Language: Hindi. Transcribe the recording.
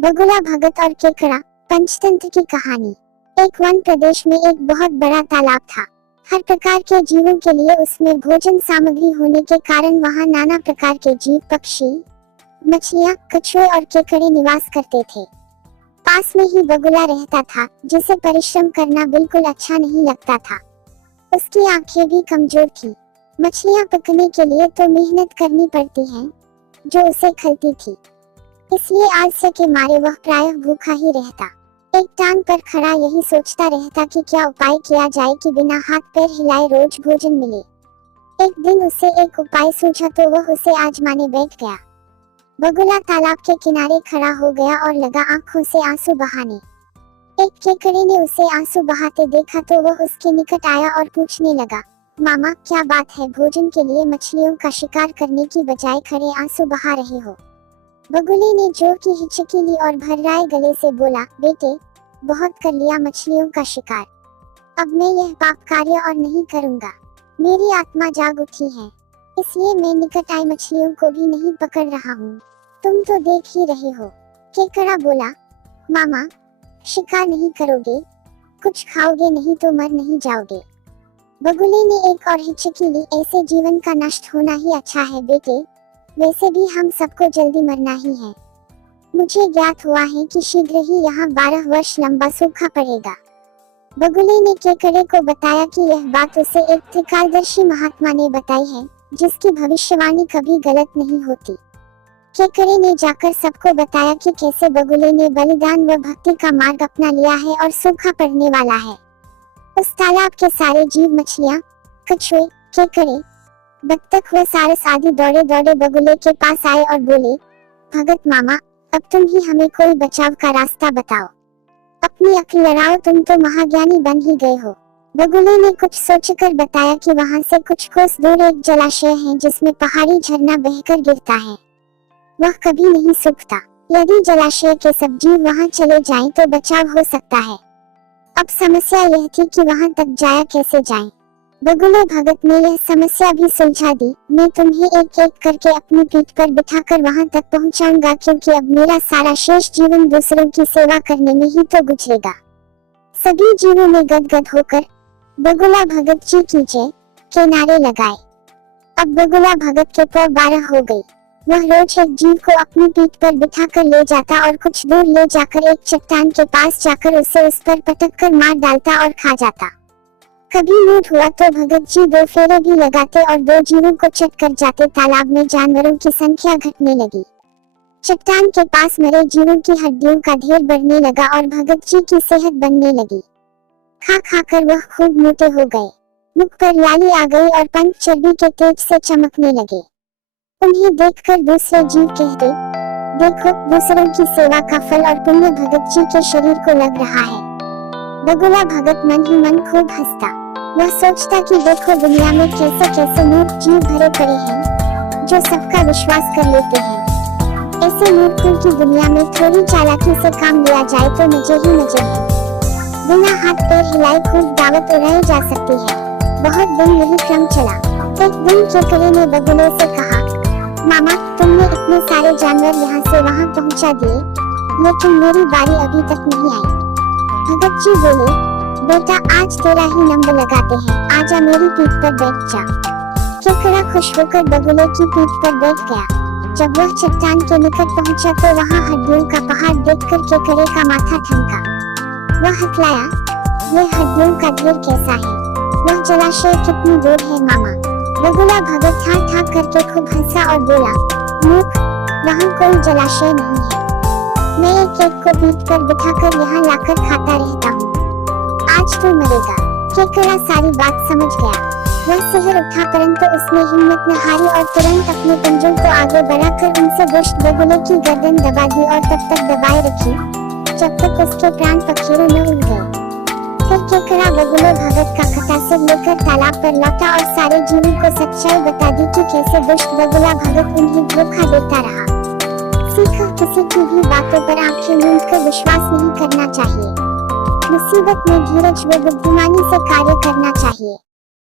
बगुला भगत और केकड़ा। पंचतंत्र की कहानी। एक वन प्रदेश में एक बहुत बड़ा तालाब था। हर प्रकार के जीवों के लिए उसमें भोजन सामग्री होने के कारण वहां नाना प्रकार के जीव, पक्षी, मछलियां, कछुए और केकड़े निवास करते थे। पास में ही बगुला रहता था, जिसे परिश्रम करना बिल्कुल अच्छा नहीं लगता था। उसकी आंखें भी कमजोर थी। मछलियां पकने के लिए तो मेहनत करनी पड़ती है, जो उसे खलती थी, इसलिए आलस्य के मारे वह प्रायः भूखा ही रहता। एक टांग पर खड़ा यही सोचता रहता कि क्या उपाय किया जाए कि बिना हाथ पैर हिलाए रोज भोजन मिले। एक दिन उसे एक उपाय सूझा तो वह उसे आजमाने बैठ गया। बगुला तालाब के किनारे खड़ा हो गया और लगा आंखों से आंसू बहाने। एक केकड़े ने उसे आंसू बहाते देखा तो वह उसके निकट आया और पूछने लगा, मामा क्या बात है, भोजन के लिए मछलियों का शिकार करने की बजाय खड़े आंसू बहा रहे हो। बगुले ने जोर की हिचकी ली और भर्राए गले से बोला, बेटे बहुत कर लिया मछलियों का शिकार, अब मैं यह पाप कार्य और नहीं करूँगा। मेरी आत्मा जाग उठी है, इसलिए मैं निकट आई मछलियों को भी नहीं पकड़ रहा हूँ। तुम तो देख ही रहे हो। केकड़ा बोला, मामा शिकार नहीं करोगे, कुछ खाओगे नहीं तो मर नहीं जाओगे। बगुले ने एक और हिचकी ली, ऐसे जीवन का नष्ट होना ही अच्छा है बेटे, वैसे भी हम सबको जल्दी मरना ही है। मुझे ज्ञात हुआ है कि शीघ्र ही यहाँ 12 वर्ष लंबा सूखा पड़ेगा। बगुले ने केकड़े को बताया कि यह बात उसे एक त्रिकालदर्शी महात्मा ने बताई है, जिसकी भविष्यवाणी कभी गलत नहीं होती। केकड़े ने जाकर सबको बताया कि कैसे बगुले ने बलिदान व भक्ति का मार्ग अपना लिया है और सूखा पड़ने वाला है। उस तालाब के सारे जीव, मछलियाँ, कछुए, केकड़े, बत्तख व सारस आदि दौड़े दौड़े बगुले के पास आए और बोले, भगत मामा अब तुम ही हमें कोई बचाव का रास्ता बताओ, अपनी अक्ल लड़ाओ, तुम तो महाज्ञानी बन ही गए हो। बगुले ने कुछ सोचकर बताया कि वहां से कुछ कोस दूर एक जलाशय है जिसमें पहाड़ी झरना बहकर गिरता है, वह कभी नहीं सूखता। यदि जलाशय के सब जीव वहां चले जाएं तो बचाव हो सकता है। अब समस्या यह थी कि वहां तक जाया कैसे जाएं। बगुले भगत ने यह समस्या भी सुलझा दी, मैं तुम्हें एक एक करके अपनी पीठ पर बिठाकर वहां तक पहुंचाऊंगा, क्योंकि अब मेरा सारा शेष जीवन दूसरों की सेवा करने में ही तो गुजरेगा। सभी जीवों ने गदगद होकर बगुला भगत जी की जय के नारे लगाए। अब बगुला भगत के पौ 12 हो गई। वह रोज एक जीव को अपनी पीठ पर बिठाकर ले जाता और कुछ दूर ले जाकर एक चट्टान के पास जाकर उसे उस पर पटक कर मार डालता और खा जाता। कभी मूड हुआ तो भगत जी 2 फेरे भी लगाते और 2 जीवों को चट कर जाते। तालाब में जानवरों की संख्या घटने लगी। चट्टान के पास मरे जीवों की हड्डियों का ढेर बढ़ने लगा और भगत जी की सेहत बनने लगी। खा खा कर वह खूब मोटे हो गए। मुख पर लाली आ गई और पंख चर्बी के तेज से चमकने लगे। उन्हें देखकर दूसरे जीव कहते, देखो दूसरों की सेवा का फल और पुण्य भगत जी के शरीर को लग रहा है। बगुला भगत मन ही मन खूब हंसता। वह सोचता कि देखो दुनिया में कैसे कैसे मूर्ख जीव भरे पड़े हैं, जो सबका विश्वास कर लेते हैं। ऐसे मूर्खों की दुनिया में थोड़ी चालाकी से काम लिया जाए तो मजे ही मजे हैं। बिना हाथ पैर हिलाए खूब दावत उड़ाई जा सकती है। बहुत दिन यही क्रम चला। एक दिन केकड़े ने बगुले से कहा, मामा तुमने इतने सारे जानवर यहाँ से वहाँ पहुँचा दिए, लेकिन मेरी बारी अभी तक नहीं आई। भगत जी बोले, बेटा आज तेरा ही नंबर लगाते हैं, आजा मेरी पीठ पर बैठ जा। केकड़ा खुश होकर बगुले की पीठ पर बैठ गया। जब वह चट्टान के निकट पहुंचा तो वहां हड्डियों का पहाड़ देखकर केकड़े का माथा ठनका। वह हकलाया, यह हड्डियों का ढेर कैसा है, वह जलाशय कितनी दूर है मामा। बगुला भगत ठाक ठाक करके खूब हंसा और बोला, मूर्ख वहाँ कोई जलाशय नहीं है, मैं एक एक को पीठ पर बिठाकर यहाँ लाकर खाता रहता हूँ, आज तू मरेगा। केकड़ा सारी बात समझ गया। वह शहर उठा, परंतु उसने हिम्मत न हारी और तुरंत अपने पंजों को आगे बढ़ाकर उनसे दुष्ट बगुले की गर्दन दबा दी और तब तक दबाए रखी जब तक उसके प्राण पखेरु न उड़ गए। फिर केकड़ा बगुले भगत का खटासिर लेकर तालाब पर लौटा और सारे जीवों को सच्चाई बता दी कि कैसे दुष्ट बगुला भगत उन्हें धोखा देता रहा। सीखा, किसी की भी बातों पर आंखें मूंद कर विश्वास नहीं करना चाहिए। मुसीबत में धीरज व बुद्धिमानी से कार्य करना चाहिए।